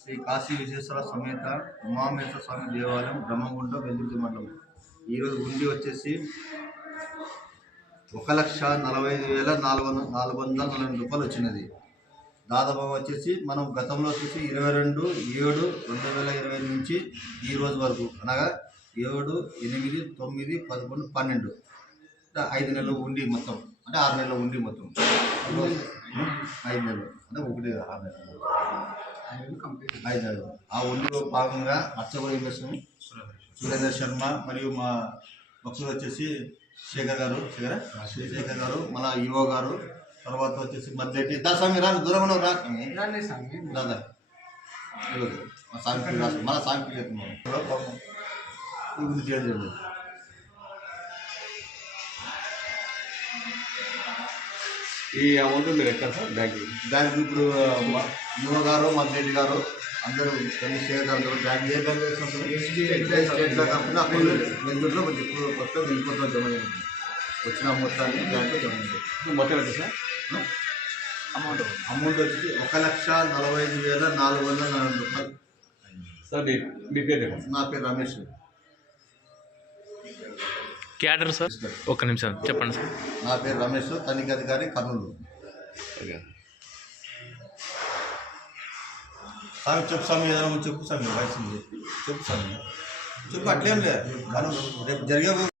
శ్రీ కాశీ విశ్వేశ్వర సమేత ఉమామేశ్వర స్వామి దేవాలయం బ్రహ్మగుండ వెల్లుల్లి మండలం. ఈరోజు ఉండి వచ్చేసి 1,45,440 రూపాయలు వచ్చినది. దాదాపు వచ్చేసి మనం గతంలో వచ్చేసి 22/7/2020 నుంచి ఈ రోజు వరకు అనగా 7, 8, 9, 11, 12 5 నెలలు ఉండి మొత్తం అంటే 6 నెలలు ఉండి మొత్తం 5 నెలలు అంటే 6 నెలలు 5 నెలలు. ఆ ఉండిలో భాగంగా అర్చకులు ఏం చేస్తాము సురేంద్ర శర్మ మరియు మా భక్తులు వచ్చేసి శేఖర్ గారు మన యువ గారు, తర్వాత వచ్చేసి మధ్యటి స్వామి రాను దూరం రా దాదా మన సాంకేతిక చేయడం. ఈ అమౌంట్ మీరు ఎక్కడ సార్ బ్యాంక్ ఇప్పుడు యువ గారు మధ్యటి గారు అందరూ శేఖర్ గారు బ్యాంక్ ఏ బ్యాంక్ స్టేట్ బ్యాంక్ కాకుండా వెందులో కొత్త వెళ్ళిపోతాం జమ చేయండి. వచ్చిన మొత్తాన్ని బ్యాంకులో జమ చేయండి. మొత్తం ఎంత సార్ అమౌంట్ వచ్చి 1,45,440 రూపాయలు. సార్ మీ పేరు? నా పేరు రమేష్. క్యాడర్ సార్ ఒక్క నిమిషం చెప్పండి సార్. నా పేరు రమేష్, తనిఖాధికారి కర్నూలు. స్వామి చెప్పు స్వామి, ఏదైనా చెప్పు స్వామి, వయసు చెప్పు స్వామి చెప్పు. అట్లేం లేదు మనం రేపు జరిగే